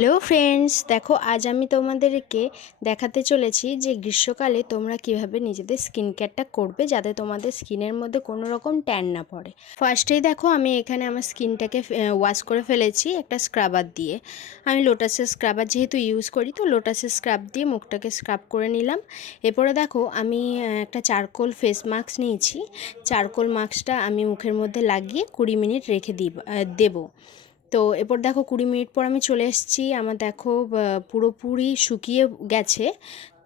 Hello friends, দেখো আজ আমি তোমাদেরকে দেখাতে চলেছি যে গ্রীষ্মকালে তোমরা কিভাবে নিজেদের স্কিন কেয়ারটা করবে যাতে তোমাদের স্কিনের মধ্যে কোনো রকম ট্যান না পড়ে। ফার্স্টেই দেখো আমি এখানে আমার স্কিনটাকে ওয়াশ করে ফেলেছি একটা স্ক্রাবার দিয়ে। আমি লোটাসের স্ক্রাবার যেহেতু ইউজ করি, তো লোটাসের স্ক্রাব দিয়ে মুখটাকে স্ক্রাব করে নিলাম। এরপরে দেখো আমি একটা চারকোল ফেস মাস্ক নিয়েছি। চারকোল মাস্কটা আমি মুখের মধ্যে লাগিয়ে 20 মিনিট রেখে দেবো। তো এরপর দেখো 20 মিনিট পর আমি চলে এসেছি। আমার দেখো পুরোপুরি শুকিয়ে গেছে।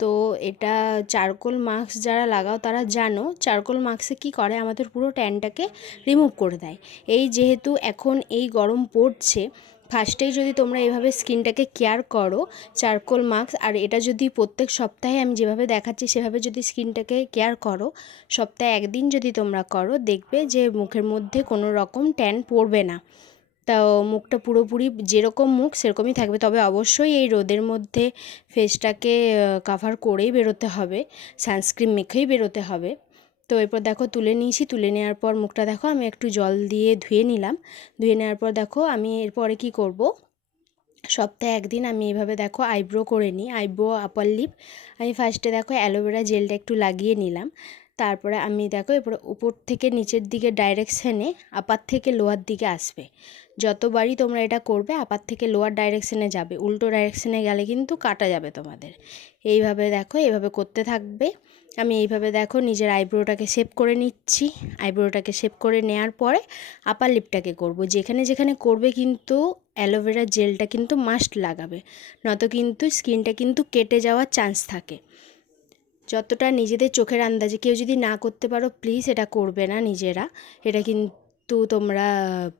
তো এটা চারকোল মাস্ক যারা লাগাও তারা জানো চারকোল মাস্কে কী করে, আমাদের পুরো ট্যানটাকে রিমুভ করে দেয়। এই যেহেতু এখন এই গরম পড়ছে, ফার্স্টেই যদি তোমরা এভাবে স্কিনটাকে কেয়ার করো চারকোল মাস্ক, আর এটা যদি প্রত্যেক সপ্তাহে আমি যেভাবে দেখাচ্ছি সেভাবে যদি স্কিনটাকে কেয়ার করো, সপ্তাহে একদিন যদি তোমরা করো, দেখবে যে মুখের মধ্যে কোনো রকম ট্যান পড়বে না। তাও মুখটা পুরোপুরি যেরকম মুখ সেরকমই থাকবে। তবে অবশ্যই এই রোদের মধ্যে ফেসটাকে কাভার করেই বেরোতে হবে, সানস্ক্রিন মেখেই বেরোতে হবে। তো এরপর দেখো তুলে নিয়েছি। তুলে নেওয়ার পর মুখটা দেখো আমি একটু জল দিয়ে ধুয়ে নিলাম। ধুয়ে নেওয়ার পর দেখো আমি এরপরে কি করব, সপ্তাহে একদিন আমি এইভাবে দেখো আইব্রো করে নিই, আইব্রো আপার লিপ। আমি ফার্স্টে দেখো অ্যালোভেরা জেলটা একটু লাগিয়ে নিলাম। তারপরে আমি দেখো এরপরে উপর থেকে নিচের দিকে ডাইরেকশানে আপার থেকে লোয়ার দিকে আসবে। যতবারই তোমরা এটা করবে আপার থেকে লোয়ার ডাইরেকশানে যাবে, উল্টো ডাইরেকশানে গেলে কিন্তু কাটা যাবে তোমাদের। এইভাবে দেখো এইভাবে করতে থাকবে। আমি এইভাবে দেখো নিজের আইব্রোটাকে শেপ করে নিচ্ছি। আইব্রোটাকে শেপ করে নেওয়ার পরে আপার লিপটাকে করব। যেখানে যেখানে করবে কিন্তু অ্যালোভেরা জেলটা কিন্তু মাস্ট লাগাবে, নয়তো কিন্তু স্কিনটা কিন্তু কেটে যাওয়ার চান্স থাকে। যতটা নিজেদের চোখের আন্দাজে, কেউ যদি না করতে পারো প্লিজ এটা করবে না নিজেরা, এটা কিন্তু তোমরা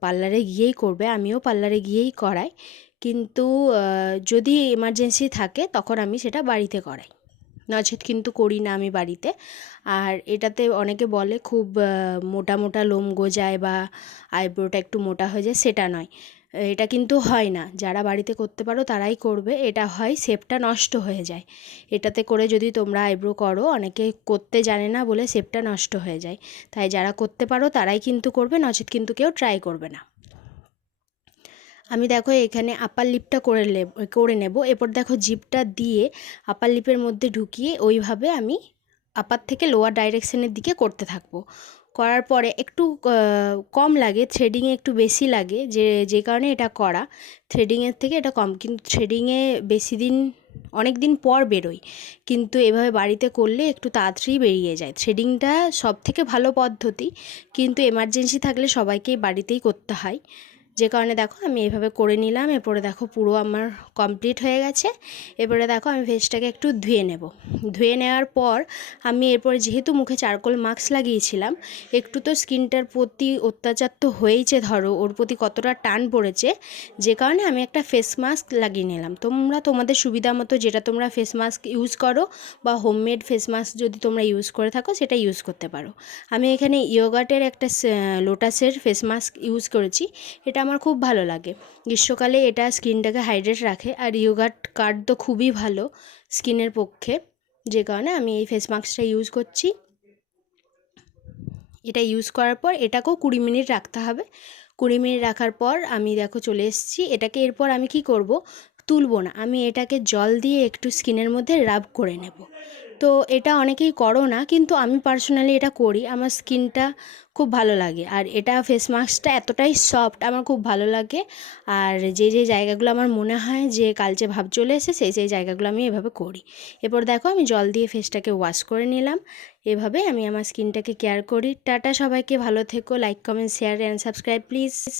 পার্লারে গিয়েই করবে। আমিও পার্লারে গিয়েই করাই, কিন্তু যদি এমার্জেন্সি থাকে তখন আমি সেটা বাড়িতে করাই, নচেত কিন্তু করি না আমি বাড়িতে। আর এটাতে অনেকে বলে খুব মোটা মোটা লোম গজায় বা আইব্রোটা একটু মোটা হয়ে যায়, সেটা নয়। এটা কিন্তু হয় না, যারা বাড়িতে করতে পারো তারাই করবে। এটা হয় শেপটা নষ্ট হয়ে যায়, এটাতে করে যদি তোমরা আইব্রো করো, অনেকে করতে জানে না বলে শেপটা নষ্ট হয়ে যায়। তাই যারা করতে পারো তারাই কিন্তু করবে, নচেত কিন্তু কেউ ট্রাই করবে না। আমি দেখো এখানে আপার লিপটা করে নেব। এরপর দেখো জিপটা দিয়ে আপার লিপের মধ্যে ঢুকিয়ে ওইভাবে আমি আপার থেকে লোয়ার ডাইরেকশনের দিকে করতে থাকবো। করার পরে একটু কম লাগে, থ্রেডিংয়ে একটু বেশি লাগে, যে কারণে এটা করা। থ্রেডিংয়ের থেকে এটা কম, কিন্তু থ্রেডিংয়ে বেশি দিন, অনেক দিন পর বেরোয়, কিন্তু এভাবে বাড়িতে করলে একটু তাড়াতাড়ি বেরিয়ে যায়। থ্রেডিংটা সব থেকে ভালো পদ্ধতি, কিন্তু এমার্জেন্সি থাকলে সবাইকেই বাড়িতেই করতে হয়, যে কারণে দেখো আমি এইভাবে করে নিলাম। এরপরে দেখো পুরো আমার কমপ্লিট হয়ে গেছে। এরপরে দেখো আমি ফেসটাকে একটু ধুয়ে নেব। ধুয়ে নেওয়ার পর আমি এরপরে যেহেতু মুখে চারকোল মাস্ক লাগিয়েছিলাম, একটু তো স্কিনটার প্রতি অত্যাচার তো হয়েইছে, ধরো ওর প্রতি কতটা টান পড়েছে, যে কারণে আমি একটা ফেস মাস্ক লাগিয়ে নিলাম। তোমরা তোমাদের সুবিধা মতো যেটা তোমরা ফেস মাস্ক ইউজ করো বা হোমমেড ফেস মাস্ক যদি তোমরা ইউজ করে থাকো সেটা ইউজ করতে পারো। আমি এখানে ইয়োগাটের একটা লোটাসের ফেস মাস্ক ইউজ করেছি, এটা আমার খুব ভালো লাগে। গ্রীষ্মকালে এটা স্কিনটাকে হাইড্রেট রাখে, আর ইয়োগাট কার্ড তো খুবই ভালো স্কিনের পক্ষে, যে কারণে আমি এই ফেস মাস্কটা ইউজ করছি। এটা ইউজ করার পর এটাকেও 20 মিনিট রাখতে হবে। 20 মিনিট রাখার পর আমি দেখো চলে এসেছি। এটাকে এরপর আমি কি করব, তুলবো না, আমি এটাকে জল দিয়ে একটু স্কিনের মধ্যে রাব করে নেব। তো এটা অনেকেই করো না, কিন্তু আমি পার্সোনালি এটা করি, আমার স্কিনটা খুব ভালো লাগে। আর এটা ফেস মাস্কটা এতটাই সফট, আমার খুব ভালো লাগে। আর যে যে জায়গাগুলো আমার মনে হয় যে কালচে ভাব চলে এসে, সেই সেই জায়গাগুলো আমি এভাবে করি। এরপর দেখো আমি জল দিয়ে ফেসটাকে ওয়াশ করে নিলাম। এভাবে আমি আমার স্কিনটাকে কেয়ার করি। টাটা সবাইকে, ভালো থেকো, like comment share and subscribe please.